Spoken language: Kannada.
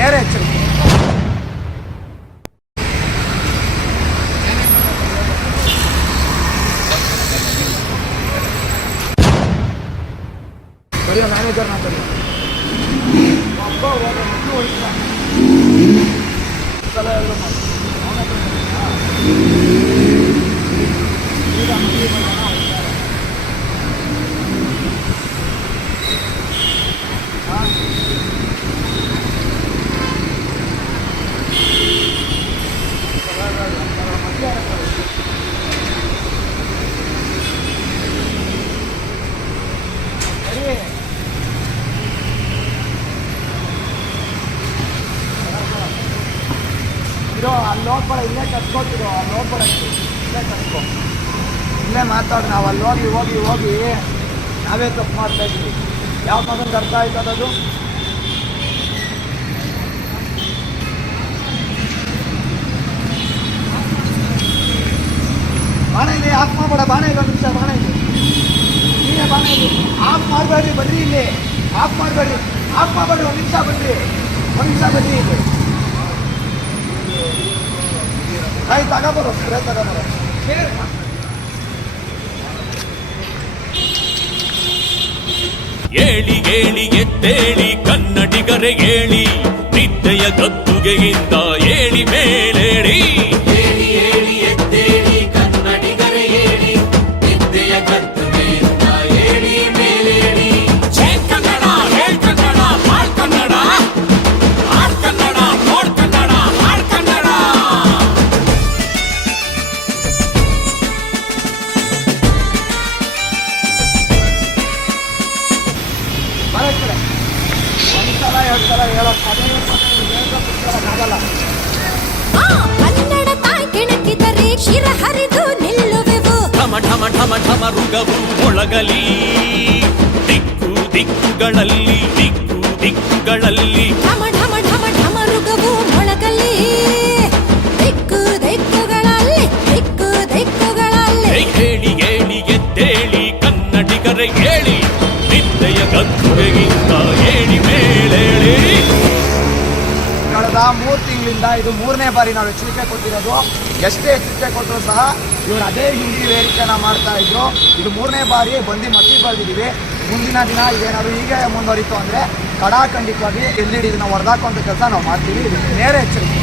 வேற எச்சரிக்கை பெரிய மேனேஜர் நான் தெரியும். அப்பா ஒரு முட்டு வருஷம் தலை எழுத மாட்டேன் ಇರೋ ಅಲ್ಲಿ ಹೋಗ್ಬೇಡ ಇಲ್ಲೇ ಕತ್ಕೋತಿರೋ ಅಲ್ಲಿ ಹೋಗ್ಬೇಡ ಇಲ್ಲೇ ಕತ್ಕೋ ಇಲ್ಲೇ ಮಾತಾಡಿ ನಾವು, ಅಲ್ಲಿ ಹೋಗಿ ಹೋಗಿ ಹೋಗಿ ನಾವೇ ತಪ್ಪು ಮಾಡ್ತಾ ಇದ್ವಿ ಯಾವ ಮಗನಿಗೆ ಅರ್ಥ ಆಯ್ತದದು ಬಾಣ ಇದೆ ಆಫ್ ಮಾಡಬೇಡ, ಬಾಣ ಇದೆ ಒಂದು ನಿಮಿಷ, ಬಾಣ ಇದೆ ನೀನೇ ಬಾಣ ಇದೆ ಆಫ್ ಮಾಡಬೇಡ್ರಿ ಬನ್ನಿ ಇಲ್ಲಿ. ಆಫ್ ಮಾಡಬೇಡ್ರಿ. ಆಫ್ ಮಾಡಬೇಡ್ರಿ, ಒಂದು ನಿಮಿಷ ಬನ್ನಿ ಒಂದು ನಿಮಿಷ ಬನ್ನಿ ಇಲ್ಲಿ. ಆಯ್ತು ತಗೋಬರೋ ಸ್ಪ್ರೇ ತಗೋಬರೋ ಏಳಿ ಏಳಿ ಎತ್ತೇಳಿ ಕನ್ನಡಿಗರೆ ಏಳಿ ನಿದ್ದೆಯ ಗದ್ದುಗೆಯಿಂದ ಏಳಿ ಮೇಲೇಳಿ ಸಲ ಹೇಳೋಕೆ ಅದೇ ಆ ಕನ್ನಡ ತಾಯಿ ಕೆಣಕಿದರೆ ಶಿರ ಹರಿದು ನಿಲ್ಲುವೆವು. ಢಮ ಢಮ ಢಮ ಢಮ ರುಗವು ಮೊಳಗಲಿ ದಿಕ್ಕು ದಿಕ್ಕುಗಳಲ್ಲಿ ದಿಕ್ಕು ದಿಕ್ಕುಗಳಲ್ಲಿ. ಠಮ ಢಮ ಢಮ ಢಮ ರುಗವು ಮೊಳಗಲಿ ದಿಕ್ಕು ದಿಕ್ಕುಗಳಲ್ಲಿ ದಿಕ್ಕು ದಿಕ್ಕುಗಳಲ್ಲಿ. ಹೇಳಿ ಏಳಿ ಏಳಿ ಎದ್ದೇಳಿ ಕನ್ನಡಿಗರೆ ಏಳಿ ನಿದ್ದೆಯ ಗದ್ದುಗೆಯಿಂದ ಮೂರು ತಿಂಗಳಿಂದ ಇದು ಮೂರನೇ ಬಾರಿ ನಾವು ಎಚ್ಚರಿಕೆ ಕೊಟ್ಟಿರೋದು. ಎಷ್ಟೇ ಎಚ್ಚರಿಕೆ ಕೊಟ್ಟರು ಸಹ ಇವರು ಅದೇ ಹಿಂದಿ ವೇದಿಕೆನ ಮಾಡ್ತಾ ಇದ್ರು. ಇದು ಮೂರನೇ ಬಾರಿ ಬಂದು ಮತ್ತೆ ಬರೆದಿದ್ದೀವಿ. ಮುಂದಿನ ದಿನ ಇದೇನಾದ್ರು ಹೀಗೆ ಮುಂದುವರಿತು ಅಂದರೆ ಕಡಾಖಂಡಿತವಾಗಿ ಎಲ್ ಇ ಡಿ ಹೊರದಾಕುವಂಥ ಕೆಲಸ ನಾವು ಮಾಡ್ತೀವಿ. ಇದು ನೇರ ಎಚ್ಚರಿಕೆ.